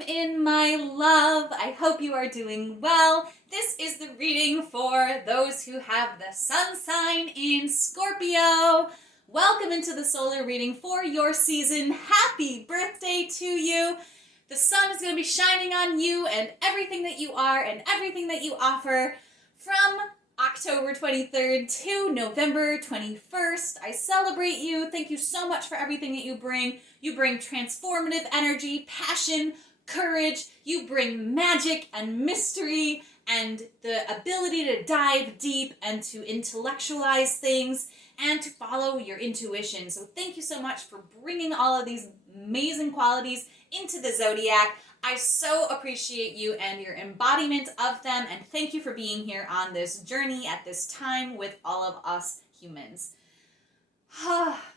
welcome in, my love. I hope you are doing well. This is the reading for those who have the sun sign in Scorpio. Welcome into the solar reading for your season. Happy birthday to you. The sun is going to be shining on you and everything that you are and everything that you offer from October 23rd to November 21st. I celebrate you. Thank you so much for everything that you bring. You bring transformative energy, passion, courage. You bring magic and mystery and the ability to dive deep and to intellectualize things and to follow your intuition. So thank you so much for bringing all of these amazing qualities into the zodiac. I so appreciate you and your embodiment of them, and thank you for being here on this journey at this time with all of us humans.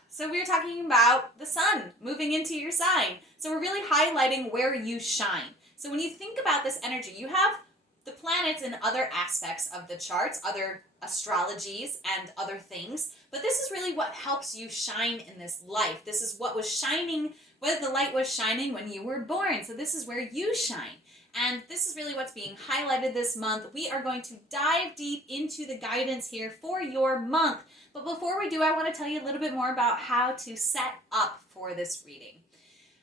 So we're talking about the sun moving into your sign. So we're really highlighting where you shine. So when you think about this energy, you have the planets in other aspects of the charts, other astrologies and other things, but this is really what helps you shine in this life. This is what was shining, whether the light was shining when you were born. So this is where you shine. And this is really what's being highlighted this month. We are going to dive deep into the guidance here for your month. But before we do, I want to tell you a little bit more about how to set up for this reading.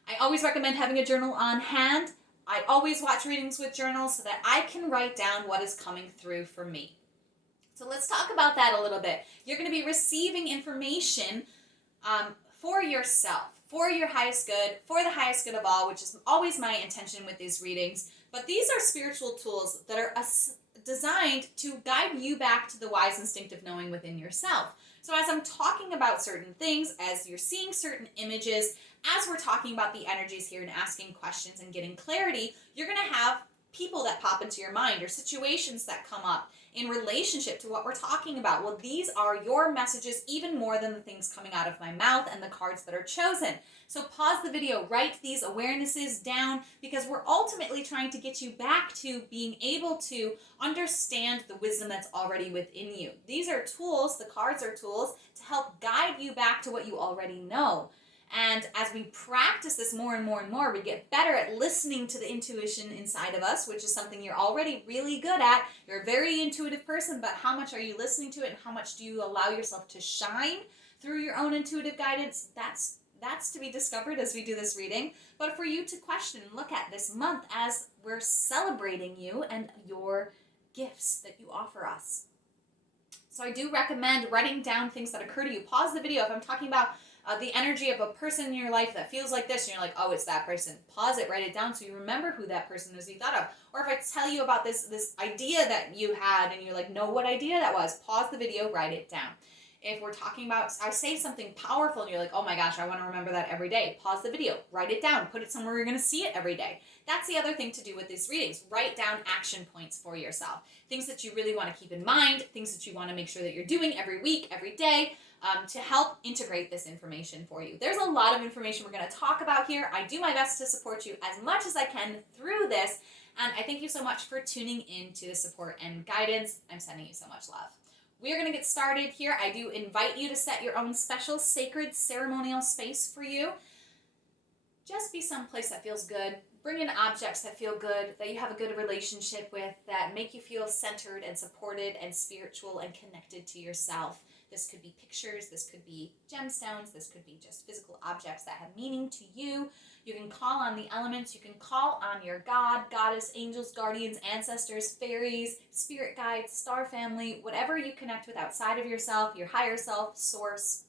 I always recommend having a journal on hand. I always watch readings with journals so that I can write down what is coming through for me. So let's talk about that a little bit. You're going to be receiving information for yourself, for your highest good, for the highest good of all, which is always my intention with these readings. But these are spiritual tools that are designed to guide you back to the wise instinctive knowing within yourself. So as I'm talking about certain things, as you're seeing certain images, as we're talking about the energies here and asking questions and getting clarity, you're going to have people that pop into your mind or situations that come up in relationship to what we're talking about. Well, these are your messages even more than the things coming out of my mouth and the cards that are chosen. So pause the video, write these awarenesses down, because we're ultimately trying to get you back to being able to understand the wisdom that's already within you. These are tools, the cards are tools to help guide you back to what you already know. And as we practice this more and more and more, we get better at listening to the intuition inside of us, which is something you're already really good at. You're a very intuitive person, but how much are you listening to it and how much do you allow yourself to shine through your own intuitive guidance? That's to be discovered as we do this reading. But for you to question and look at this month as we're celebrating you and your gifts that you offer us. So I do recommend writing down things that occur to you. Pause the video if I'm talking about the energy of a person in your life that feels like this, and you're like, oh, it's that person. Pause it, write it down so you remember who that person is you thought of. Or if I tell you about this idea that you had and you're like, know what idea that was, pause the video, write it down. If we're talking about, I say something powerful and you're like, oh my gosh, I want to remember that every day, pause the video, write it down, put it somewhere you're going to see it every day. That's the other thing to do with these readings. Write down action points for yourself. Things that you really want to keep in mind, things that you want to make sure that you're doing every week, every day, to help integrate this information for you. There's a lot of information we're going to talk about here. I do my best to support you as much as I can through this, and I thank you so much for tuning in to the support and guidance. I'm sending you so much love. We are going to get started here. I do invite you to set your own special sacred ceremonial space for you. Just be someplace that feels good. Bring in objects that feel good, that you have a good relationship with, that make you feel centered and supported and spiritual and connected to yourself. This could be pictures, this could be gemstones, this could be just physical objects that have meaning to you. You can call on the elements, you can call on your God, goddess, angels, guardians, ancestors, fairies, spirit guides, star family, whatever you connect with outside of yourself, your higher self, source.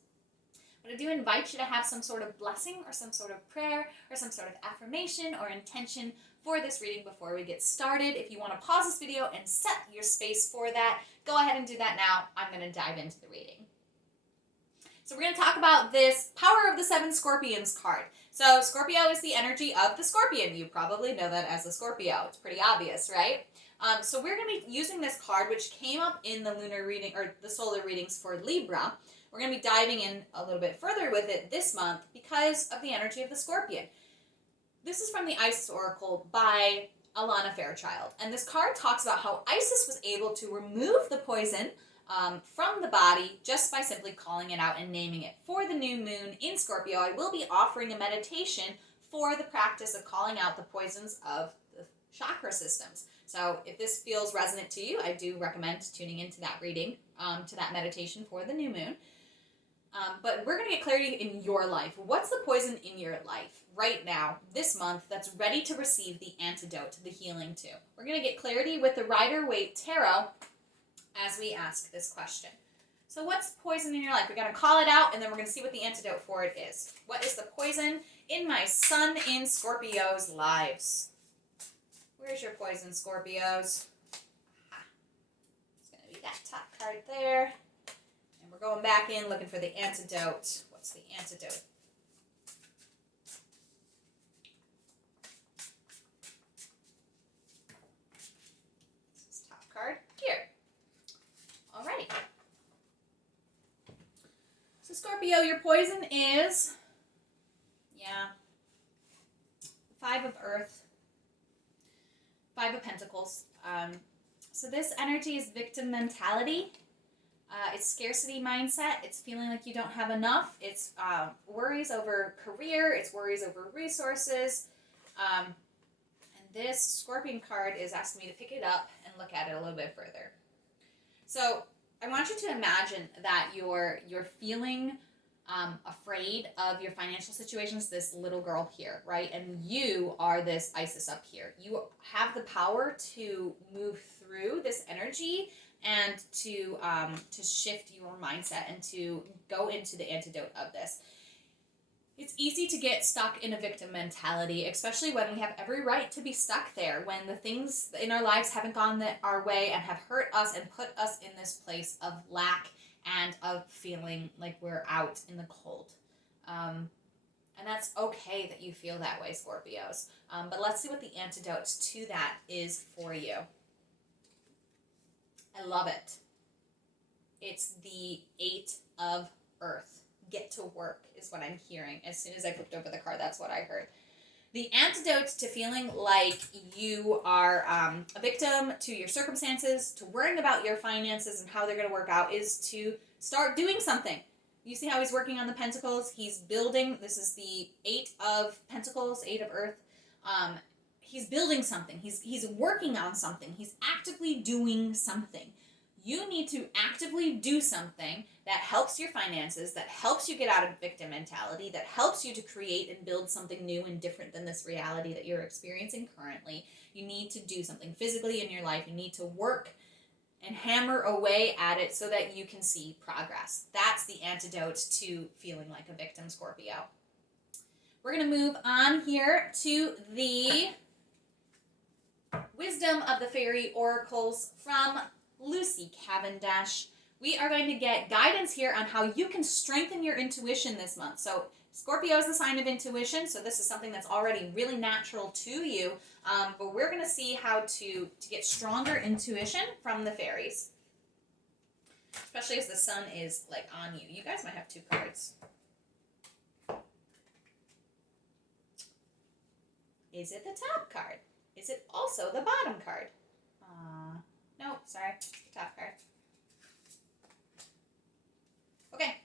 But I do invite you to have some sort of blessing or some sort of prayer or some sort of affirmation or intention for this reading before we get started. If you want to pause this video and set your space for that, go ahead and do that now. I'm going to dive into the reading. So we're going to talk about this Power of the Seven Scorpions card. So Scorpio is the energy of the scorpion. You probably know that as a Scorpio. It's pretty obvious, right? So we're going to be using this card, which came up in the lunar reading or the solar readings for Libra. We're going to be diving in a little bit further with it this month because of the energy of the scorpion. This is from the Isis Oracle by Alana Fairchild. And this card talks about how Isis was able to remove the poison from the body just by simply calling it out and naming it. For the new moon in Scorpio, I will be offering a meditation for the practice of calling out the poisons of the chakra systems. So if this feels resonant to you, I do recommend tuning into that reading, to that meditation for the new moon. But we're going to get clarity in your life. What's the poison in your life right now, this month, that's ready to receive the antidote, the healing too? We're going to get clarity with the Rider-Waite Tarot as we ask this question. So what's poison in your life? We're going to call it out, and then we're going to see what the antidote for it is. What is the poison in my Sun in Scorpios lives? Where's your poison, Scorpios? It's going to be that top card there. And we're going back in looking for the antidote. What's the antidote? This is top card here. Alrighty. So Scorpio, your poison is, Five of Earth. Five of Pentacles. So this energy is victim mentality. It's scarcity mindset. It's feeling like you don't have enough. It's worries over career. It's worries over resources. And this Scorpion card is asking me to pick it up and look at it a little bit further. So I want you to imagine that you're feeling afraid of your financial situations, this little girl here, right? And you are this Isis up here. You have the power to move through this energy and to shift your mindset and to go into the antidote of this. It's easy to get stuck in a victim mentality, especially when we have every right to be stuck there, when the things in our lives haven't gone our way and have hurt us and put us in this place of lack and of feeling like we're out in the cold. And that's okay that you feel that way, Scorpios. But let's see what the antidote to that is for you. I love it. It's the Eight of Earth. Get to work is what I'm hearing. As soon as I flipped over the card, that's what I heard. The antidote to feeling like you are a victim to your circumstances, to worrying about your finances and how they're going to work out, is to start doing something. You see how he's working on the Pentacles? He's building. This is the Eight of Pentacles, Eight of Earth. He's building something. He's working on something. He's actively doing something. You need to actively do something that helps your finances, that helps you get out of victim mentality, that helps you to create and build something new and different than this reality that you're experiencing currently. You need to do something physically in your life. You need to work and hammer away at it so that you can see progress. That's the antidote to feeling like a victim, Scorpio. We're going to move on here to the Wisdom of the Fairy Oracles from Lucy Cavendish. We are going to get guidance here on how you can strengthen your intuition this month. So Scorpio is the sign of intuition, so this is something that's already really natural to you, but we're going to see how to get stronger intuition from the fairies, especially as the sun is like on you. You guys might have two cards. Is it the top card? Is it also the bottom card? No, sorry, top card. Okay.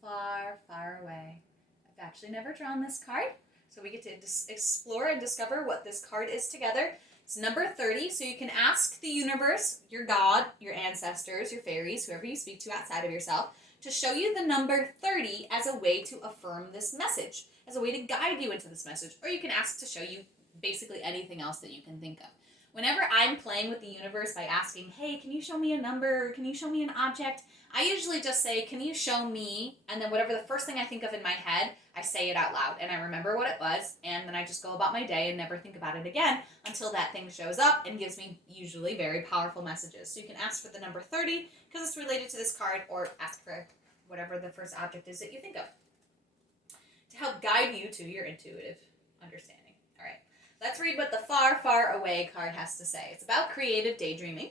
Far, far away. I've actually never drawn this card, so we get to explore and discover what this card is together. It's number 30, so you can ask the universe, your God, your ancestors, your fairies, whoever you speak to outside of yourself, to show you the number 30 as a way to affirm this message, as a way to guide you into this message, or you can ask to show you basically anything else that you can think of. Whenever I'm playing with the universe by asking, hey, can you show me a number? Can you show me an object? I usually just say, can you show me? And then whatever the first thing I think of in my head, I say it out loud. And I remember what it was. And then I just go about my day and never think about it again until that thing shows up and gives me usually very powerful messages. So you can ask for the number 30 because it's related to this card, or ask for whatever the first object is that you think of to help guide you to your intuitive understanding. All right. Let's read what the Far, Far Away card has to say. It's about creative daydreaming.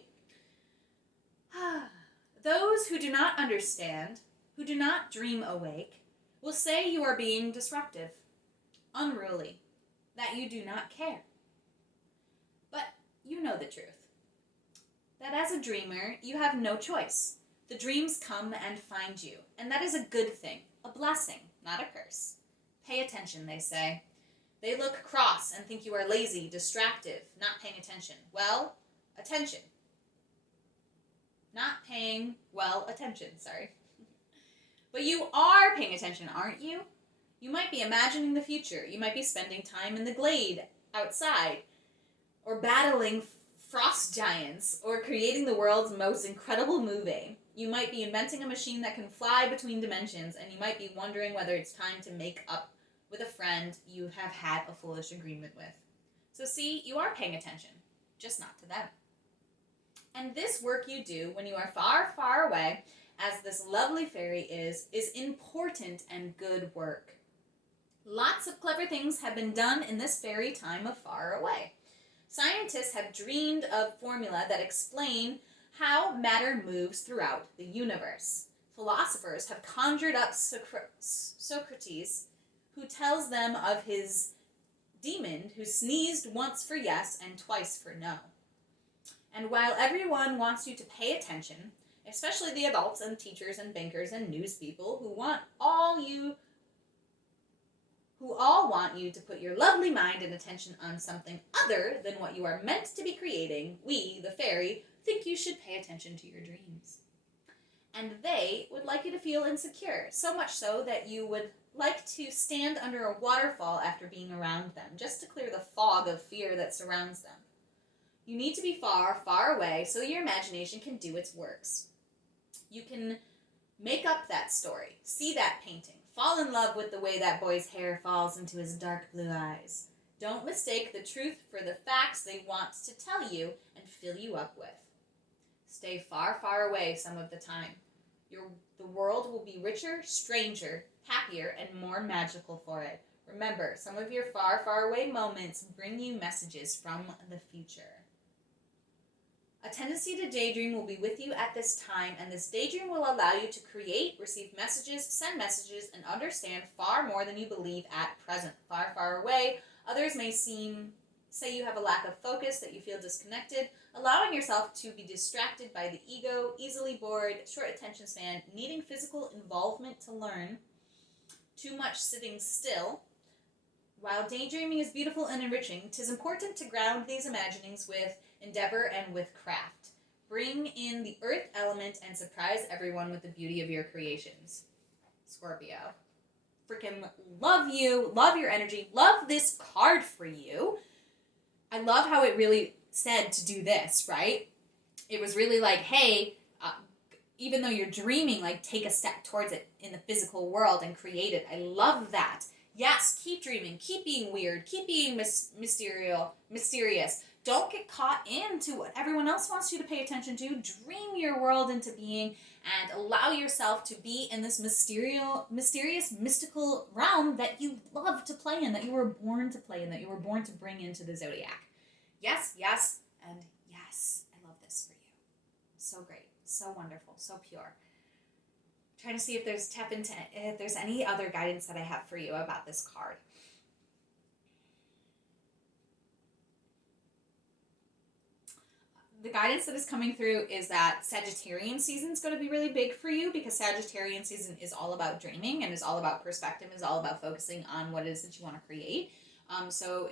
Those who do not understand, who do not dream awake, will say you are being disruptive, unruly, that you do not care. But you know the truth. That as a dreamer, you have no choice. The dreams come and find you, and that is a good thing, a blessing. not a curse. Pay attention, they say. They look cross and think you are lazy, distractive, not paying attention. Well, attention. Not paying attention, sorry. But you are paying attention, aren't you? You might be imagining the future. You might be spending time in the glade, outside, or battling frost giants, or creating the world's most incredible movie. You might be inventing a machine that can fly between dimensions, and you might be wondering whether it's time to make up with a friend you have had a foolish agreement with. So see, you are paying attention, just not to them. And this work you do when you are far, far away, as this lovely fairy is important and good work. Lots of clever things have been done in this fairy time of far away. Scientists have dreamed of formula that explain how matter moves throughout the universe. Philosophers have conjured up Socrates, who tells them of his demon who sneezed once for yes and twice for no. And while everyone wants you to pay attention, especially the adults and teachers and bankers and news people who all want you to put your lovely mind and attention on something other than what you are meant to be creating, we, the fairy, think you should pay attention to your dreams. And they would like you to feel insecure, so much so that you would like to stand under a waterfall after being around them, just to clear the fog of fear that surrounds them. You need to be far, far away so your imagination can do its works. You can make up that story, see that painting, fall in love with the way that boy's hair falls into his dark blue eyes. Don't mistake the truth for the facts they want to tell you and fill you up with. Stay far, far away some of the time. The world will be richer, stranger, happier, and more magical for it. Remember, some of your far, far away moments bring you messages from the future. A tendency to daydream will be with you at this time, and this daydream will allow you to create, receive messages, send messages, and understand far more than you believe at present. Far, far away, others may say you have a lack of focus, that you feel disconnected, allowing yourself to be distracted by the ego, easily bored, short attention span, needing physical involvement to learn, too much sitting still. While daydreaming is beautiful and enriching, 'tis important to ground these imaginings with endeavor and with craft. Bring in the earth element and surprise everyone with the beauty of your creations. Scorpio. Freaking love you, love your energy, love this card for you. I love how it really said to do this, right? It was really like, hey, even though you're dreaming, like take a step towards it in the physical world and create it. I love that. Yes, keep dreaming, keep being weird, keep being mysterious. Don't get caught into what everyone else wants you to pay attention to. Dream your world into being and allow yourself to be in this mysterious, mystical realm that you love to play in, that you were born to play in, that you were born to bring into the zodiac. Yes, yes, and yes. I love this for you. So great, so wonderful, so pure. Trying to see if there's any other guidance that I have for you about this card. The guidance that is coming through is that Sagittarian season is going to be really big for you, because Sagittarian season is all about dreaming and is all about perspective, is all about focusing on what it is that you want to create. So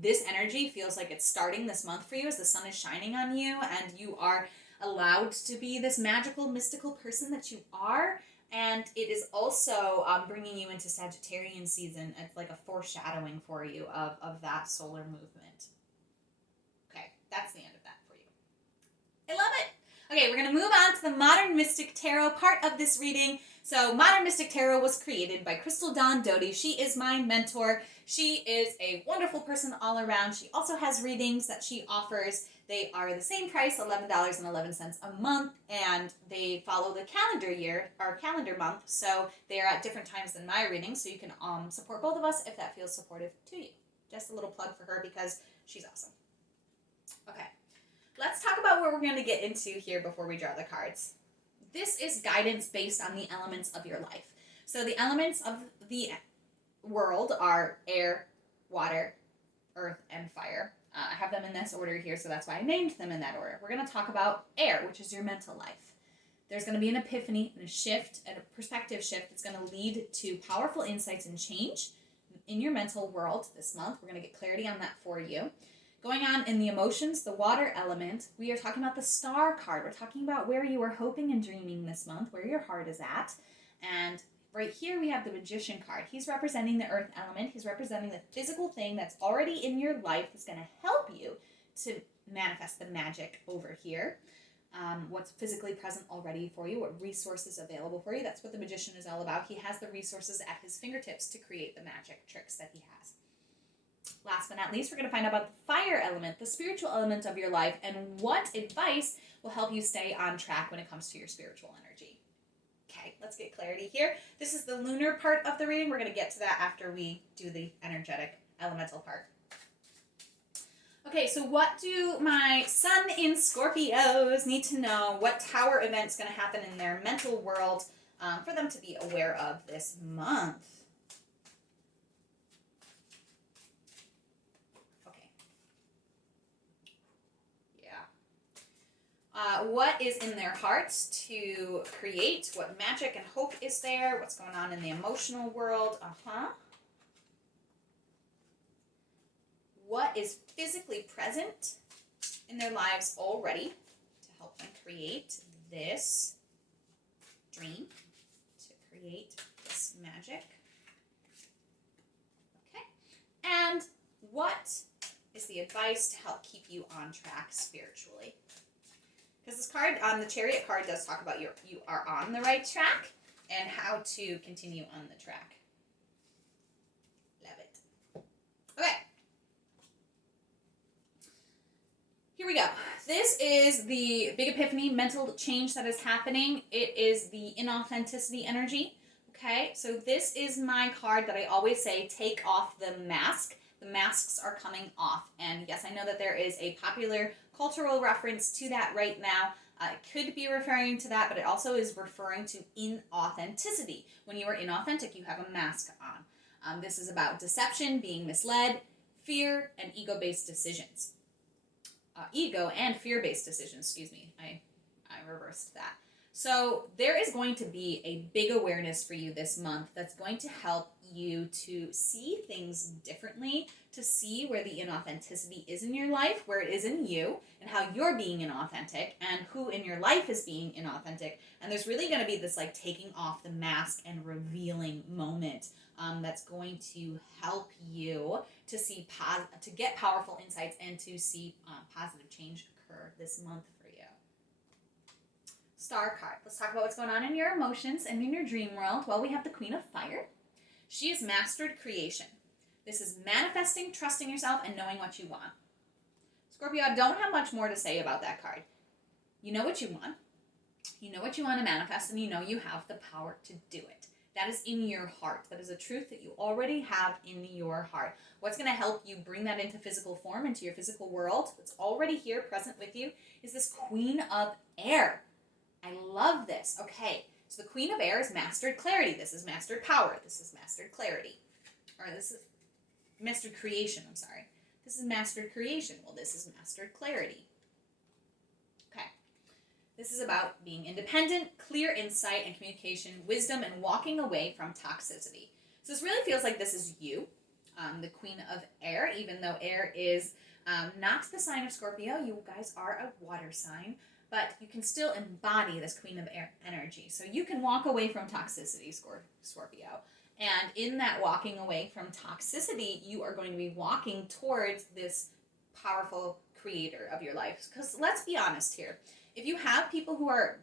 this energy feels like it's starting this month for you as the sun is shining on you and you are allowed to be this magical, mystical person that you are. And it is also bringing you into Sagittarian season. It's like a foreshadowing for you of that solar movement. Okay, that's the end of that for you. I love it. Okay, we're going to move on to the Modern Mystic Tarot part of this reading. So Modern Mystic Tarot was created by Crystal Dawn Doty. She is my mentor. She is a wonderful person all around. She also has readings that she offers. They are the same price, $11.11 a month, and they follow the calendar year, or calendar month, so they are at different times than my readings, so you can support both of us if that feels supportive to you. Just a little plug for her because she's awesome. Okay, let's talk about what we're going to get into here before we draw the cards. This is guidance based on the elements of your life. So the elements of the world are air, water, earth, and fire. I have them in this order here, so that's why I named them in that order. We're going to talk about air, which is your mental life. there's going to be an epiphany and a shift, and a perspective shift that's going to lead to powerful insights and change in your mental world this month. We're going to get clarity on that for you. Going on in the emotions, the water element, we are talking about the Star card. We're talking about where you are hoping and dreaming this month, where your heart is at. And right here we have the Magician card. He's representing the earth element. He's representing the physical thing that's already in your life that's going to help you to manifest the magic over here. What's physically present already for you, what resources available for you. That's what the Magician is all about. He has the resources at his fingertips to create the magic tricks that he has. Last but not least, we're going to find out about the fire element, the spiritual element of your life, and what advice will help you stay on track when it comes to your spiritual energy. Okay, let's get clarity here. This is the lunar part of the reading. We're going to get to that after we do the energetic elemental part. Okay, so what do my Sun in Scorpios need to know? What tower event's going to happen in their mental world for them to be aware of this month? What is in their hearts to create? What magic and hope is there? What's going on in the emotional world? What is physically present in their lives already to help them create this dream, to create this magic? Okay. And what is the advice to help keep you on track spiritually? Because this card, the Chariot card, does talk about you are on the right track and how to continue on the track. Love it. Okay. Here we go. This is the big epiphany, mental change that is happening. It is the inauthenticity energy. Okay, so this is my card that I always say, take off the mask. The masks are coming off. And yes, I know that there is a popular cultural reference to that right now. It could be referring to that, but it also is referring to inauthenticity. When you are inauthentic, you have a mask on. This is about deception, being misled, fear, and ego-based decisions. Ego and fear-based decisions, excuse me. I reversed that. So there is going to be a big awareness for you this month that's going to help you to see things differently, to see where the inauthenticity is in your life, where it is in you, and how you're being inauthentic, and who in your life is being inauthentic. And there's really going to be this like taking off the mask and revealing moment that's going to help you to see to get powerful insights and to see positive change occur this month for you. Star card. Let's talk about what's going on in your emotions and in your dream world. Well, we have the Queen of Fire. She has mastered creation. This is manifesting, trusting yourself, and knowing what you want. Scorpio, I don't have much more to say about that card. You know what you want. You know what you want to manifest, and you know you have the power to do it. That is in your heart. That is a truth that you already have in your heart. What's going to help you bring that into physical form, into your physical world, that's already here, present with you, is this Queen of Air. I love this. Okay, so the Queen of Air is mastered clarity. This is mastered power. This is mastered clarity. Or this is mastered creation, I'm sorry. This is mastered creation. Well, this is mastered clarity. Okay. This is about being independent, clear insight and communication, wisdom, and walking away from toxicity. So this really feels like this is you, the Queen of Air, even though air is not the sign of Scorpio. You guys are a water sign. But you can still embody this Queen of Air energy. So you can walk away from toxicity, Scorpio. And in that walking away from toxicity, you are going to be walking towards this powerful creator of your life. Because let's be honest here. If you have people who are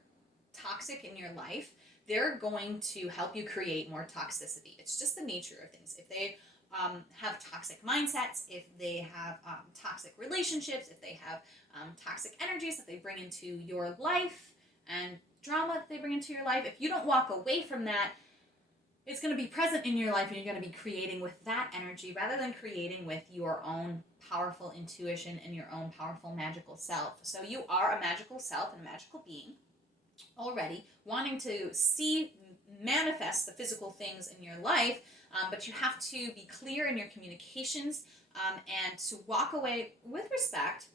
toxic in your life, they're going to help you create more toxicity. It's just the nature of things. If they have toxic mindsets, if they have toxic relationships, if they have toxic energies that they bring into your life and drama that they bring into your life, if you don't walk away from that, it's going to be present in your life and you're going to be creating with that energy rather than creating with your own powerful intuition and your own powerful magical self. So you are a magical self and a magical being already, wanting to see manifest the physical things in your life, but you have to be clear in your communications and to walk away with respect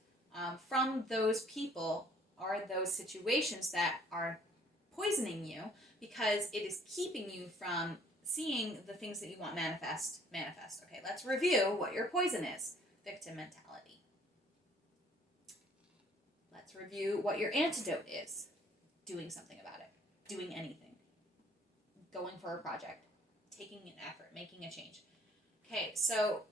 from those people or those situations that are poisoning you because it is keeping you from seeing the things that you want manifest. Okay, let's review what your poison is. Victim mentality. Let's review what your antidote is. Doing something about it. Doing anything. Going for a project. Taking an effort. Making a change. Okay, so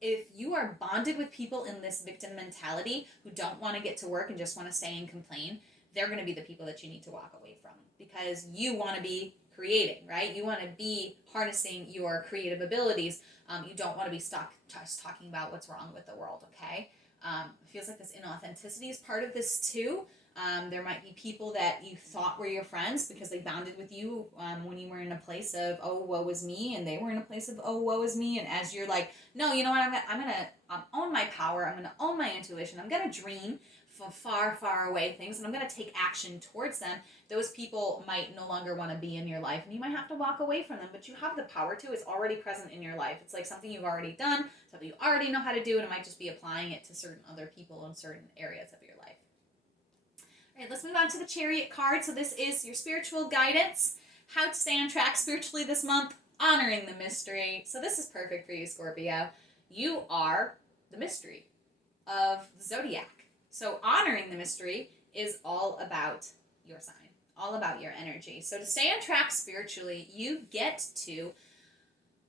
if you are bonded with people in this victim mentality who don't want to get to work and just want to stay and complain, they're going to be the people that you need to walk away from, because you want to be creating, right? You want to be harnessing your creative abilities. You don't want to be stuck just talking about what's wrong with the world, okay? It feels like this inauthenticity is part of this too. There might be people that you thought were your friends because they bonded with you when you were in a place of, oh, woe is me, and they were in a place of, oh, woe is me, and as you're like, no, you know what, I'm gonna own my power, I'm gonna own my intuition, I'm gonna dream from far, far away things, and I'm gonna take action towards them. Those people might no longer want to be in your life, and you might have to walk away from them, but you have the power to. It's already present in your life. It's like something you've already done, something you already know how to do, and it might just be applying it to certain other people in certain areas of your life. All right, let's move on to the Chariot card. So this is your spiritual guidance, how to stay on track spiritually this month, honoring the mystery. So this is perfect for you, Scorpio. You are the mystery of the zodiac. So honoring the mystery is all about your sign, all about your energy. So to stay on track spiritually, you get to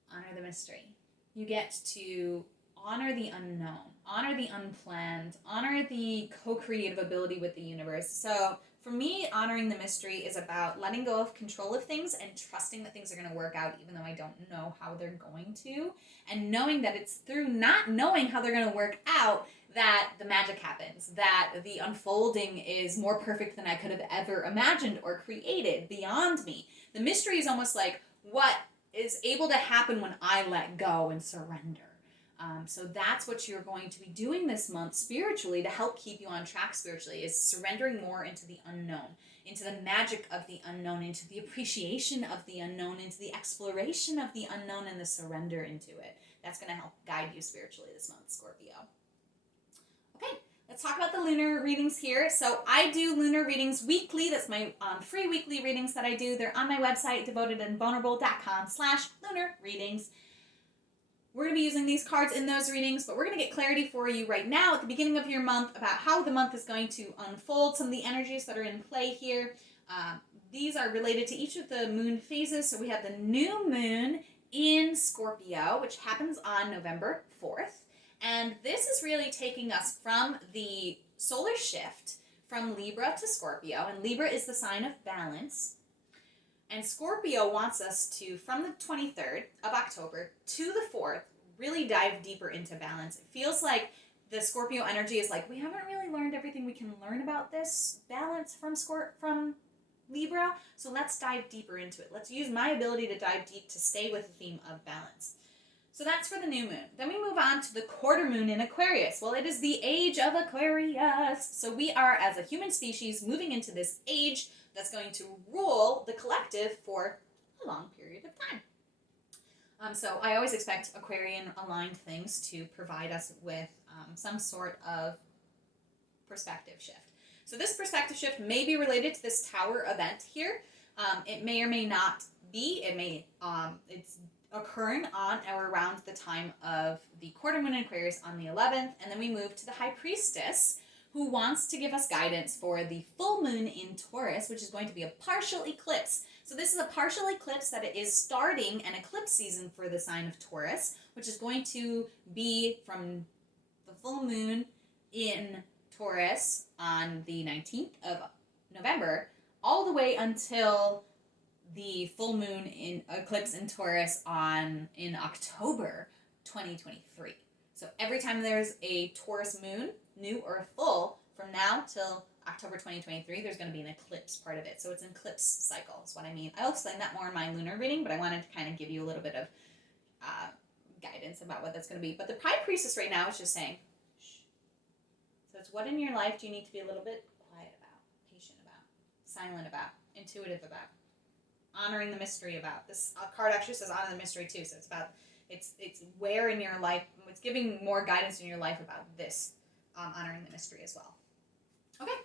honor the mystery. You get to honor the unknown, honor the unplanned, honor the co-creative ability with the universe. So for me, honoring the mystery is about letting go of control of things and trusting that things are going to work out even though I don't know how they're going to, and knowing that it's through not knowing how they're going to work out that the magic happens, that the unfolding is more perfect than I could have ever imagined or created beyond me. The mystery is almost like what is able to happen when I let go and surrender. So that's what you're going to be doing this month spiritually to help keep you on track spiritually, is surrendering more into the unknown, into the magic of the unknown, into the appreciation of the unknown, into the exploration of the unknown, and the surrender into it. That's going to help guide you spiritually this month, Scorpio. Okay, let's talk about the lunar readings here. So I do lunar readings weekly. That's my free weekly readings that I do. They're on my website, devotedandvulnerable.com/lunar readings. We're going to be using these cards in those readings, but we're going to get clarity for you right now at the beginning of your month about how the month is going to unfold, some of the energies that are in play here. These are related to each of the moon phases. So we have the new moon in Scorpio, which happens on November 4th. And this is really taking us from the solar shift from Libra to Scorpio. And Libra is the sign of balance. And Scorpio wants us to, from the 23rd of October to the 4th, really dive deeper into balance. It feels like the Scorpio energy is like, we haven't really learned everything we can learn about this balance from Libra, so let's dive deeper into it. Let's use my ability to dive deep to stay with the theme of balance. So that's for the new moon. Then we move on to the quarter moon in Aquarius. Well, it is the age of Aquarius. So we are, as a human species, moving into this age that's going to rule the collective for a long period of time. So I always expect Aquarian-aligned things to provide us with some sort of perspective shift. So this perspective shift may be related to this tower event here. It may or may not be. It's occurring on or around the time of the quarter moon in Aquarius on the 11th. And then we move to the High Priestess, who wants to give us guidance for the full moon in Taurus, which is going to be a partial eclipse. So this is a partial eclipse that is starting an eclipse season for the sign of Taurus, which is going to be from the full moon in Taurus on the 19th of November all the way until the full moon in eclipse in Taurus in October 2023. So every time there's a Taurus moon, new or full, from now till October 2023, there's going to be an eclipse part of it. So it's an eclipse cycle is what I mean. I'll explain that more in my lunar reading, but I wanted to kind of give you a little bit of guidance about what that's going to be. But the High Priestess right now is just saying, shh. So it's what in your life do you need to be a little bit quiet about, patient about, silent about, intuitive about, honoring the mystery about. This card actually says honor the mystery too, so it's about, it's where in your life, it's giving more guidance in your life about this, honoring the mystery as well. Okay.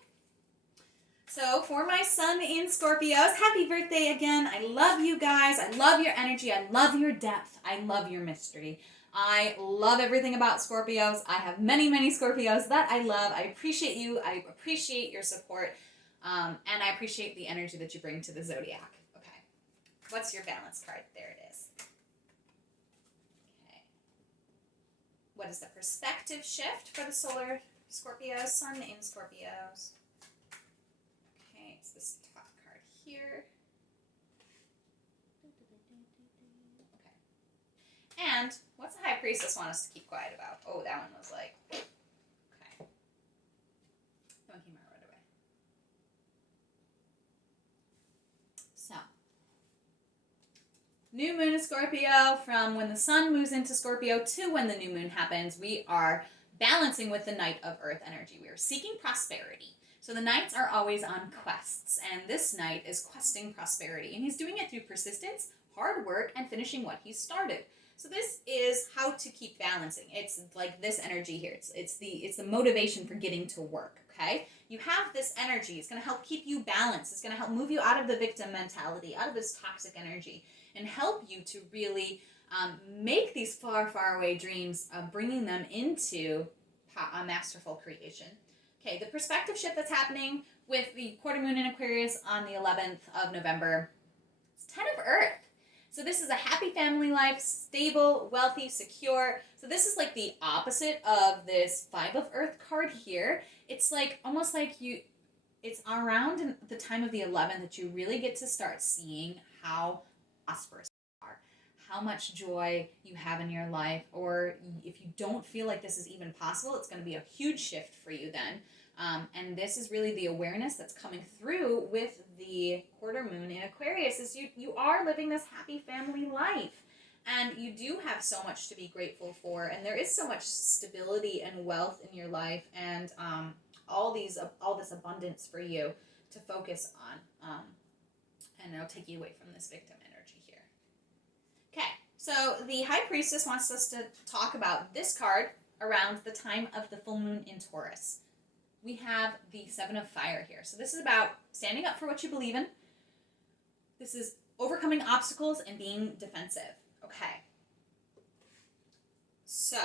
So for my sun in Scorpios, happy birthday again. I love you guys. I love your energy. I love your depth. I love your mystery. I love everything about Scorpios. I have many, many Scorpios that I love. I appreciate you. I appreciate your support. And I appreciate the energy that you bring to the zodiac. Okay. What's your balance card? There it is. Okay. What is the perspective shift for the solar Scorpios? Sun in Scorpios. It's this top card here. Okay. And what's the High Priestess want us to keep quiet about? Oh, that one was like, okay. That one came out right away. So, new moon in Scorpio, from when the sun moves into Scorpio to when the new moon happens, we are balancing with the Knight of Earth energy. We are seeking prosperity. So the knights are always on quests, and this knight is questing prosperity, and he's doing it through persistence, hard work, and finishing what he started. So this is how to keep balancing. It's like this energy here. It's the motivation for getting to work, okay? You have this energy. It's going to help keep you balanced. It's going to help move you out of the victim mentality, out of this toxic energy, and help you to really make these far, far away dreams, bringing them into a masterful creation. Okay, the perspective shift that's happening with the quarter moon in Aquarius on the 11th of November, it's 10 of Earth. So this is a happy family life, stable, wealthy, secure. So this is like the opposite of this 5 of Earth card here. It's like almost like it's around in the time of the 11th that you really get to start seeing how prosperous you are, how much joy you have in your life, or if you don't feel like this is even possible, it's going to be a huge shift for you then. And this is really the awareness that's coming through with the quarter moon in Aquarius, is you are living this happy family life, and you do have so much to be grateful for, and there is so much stability and wealth in your life, and all this abundance for you to focus on, and it'll take you away from this victim energy here. Okay, so the High Priestess wants us to talk about this card around the time of the full moon in Taurus. We have the 7 of Fire here. So this is about standing up for what you believe in. This is overcoming obstacles and being defensive. Okay. So,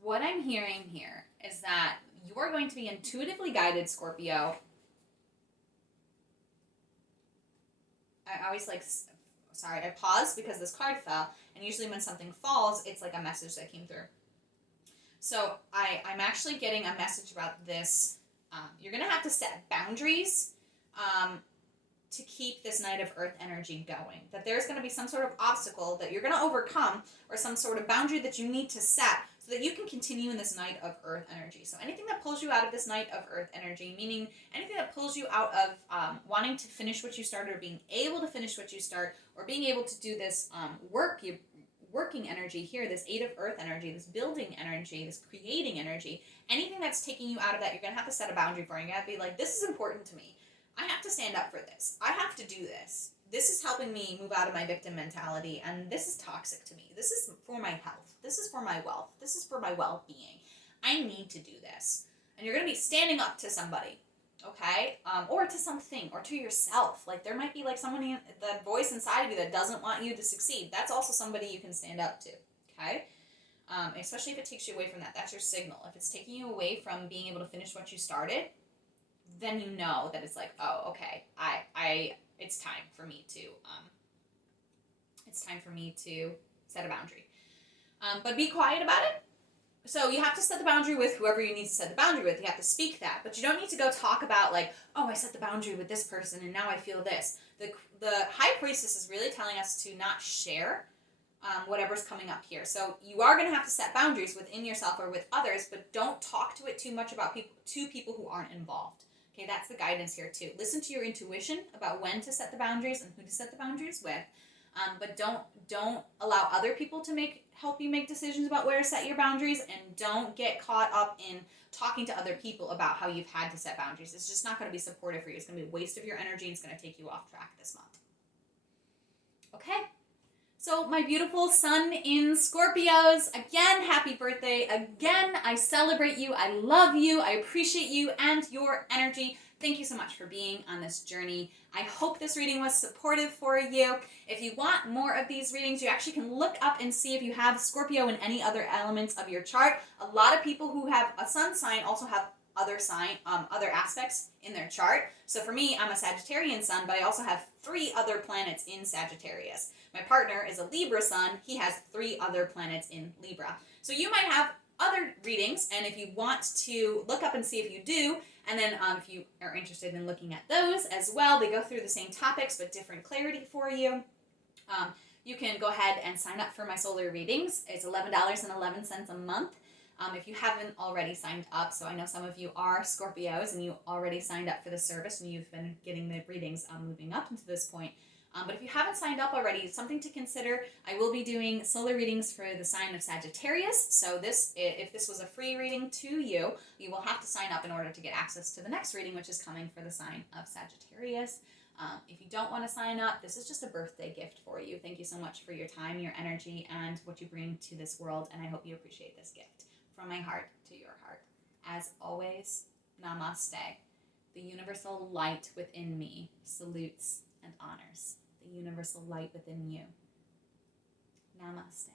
what I'm hearing here is that you are going to be intuitively guided, Scorpio. I paused because this card fell, and usually when something falls, it's like a message that came through. So I'm actually getting a message about this. You're going to have to set boundaries to keep this Knight of Earth energy going. That there's going to be some sort of obstacle that you're going to overcome, or some sort of boundary that you need to set so that you can continue in this Knight of Earth energy. So anything that pulls you out of this Knight of Earth energy, meaning anything that pulls you out of wanting to finish what you started, or being able to finish what you start, or being able to do this working energy here, this 8 of Earth energy, this building energy, this creating energy, anything that's taking you out of that, you're going to have to set a boundary for. You're going to have to be like, this is important to me. I have to stand up for this. I have to do this. This is helping me move out of my victim mentality, and this is toxic to me. This is for my health. This is for my wealth. This is for my well-being. I need to do this. And you're going to be standing up to somebody, okay? Or to something, or to yourself. Like, there might be like somebody, the voice inside of you that doesn't want you to succeed. That's also somebody you can stand up to, okay? Especially if it takes you away from that. That's your signal. If it's taking you away from being able to finish what you started, then you know that it's like, oh, okay, it's time for me to set a boundary. But be quiet about it. So you have to set the boundary with whoever you need to set the boundary with. You have to speak that, but you don't need to go talk about like, oh, I set the boundary with this person and now I feel this. The High Priestess is really telling us to not share whatever's coming up here. So you are going to have to set boundaries within yourself or with others, but don't talk to it too much about people who aren't involved. Okay, that's the guidance here too. Listen to your intuition about when to set the boundaries and who to set the boundaries with. But don't allow other people to help you make decisions about where to set your boundaries, and don't get caught up in talking to other people about how you've had to set boundaries. It's just not going to be supportive for you. It's going to be a waste of your energy, and it's going to take you off track this month. Okay? So my beautiful sun in Scorpios, again, happy birthday. Again, I celebrate you. I love you. I appreciate you and your energy. Thank you so much for being on this journey. I hope this reading was supportive for you. If you want more of these readings, you actually can look up and see if you have Scorpio in any other elements of your chart. A lot of people who have a sun sign also have other aspects in their chart. So for me, I'm a Sagittarian sun, but I also have 3 other planets in Sagittarius. My partner is a Libra sun. He has 3 other planets in Libra. So you might have other readings, and if you want to look up and see if you do, and then if you are interested in looking at those as well, they go through the same topics but different clarity for you. You can go ahead and sign up for my solar readings. It's $11.11 a month. If you haven't already signed up, so I know some of you are Scorpios and you already signed up for the service and you've been getting the readings moving up into this point. But if you haven't signed up already, something to consider. I will be doing solar readings for the sign of Sagittarius. So if this was a free reading to you, you will have to sign up in order to get access to the next reading, which is coming for the sign of Sagittarius. If you don't want to sign up, this is just a birthday gift for you. Thank you so much for your time, your energy, and what you bring to this world, and I hope you appreciate this gift. From my heart to your heart. As always, Namaste. The universal light within me salutes and honors the universal light within you. Namaste.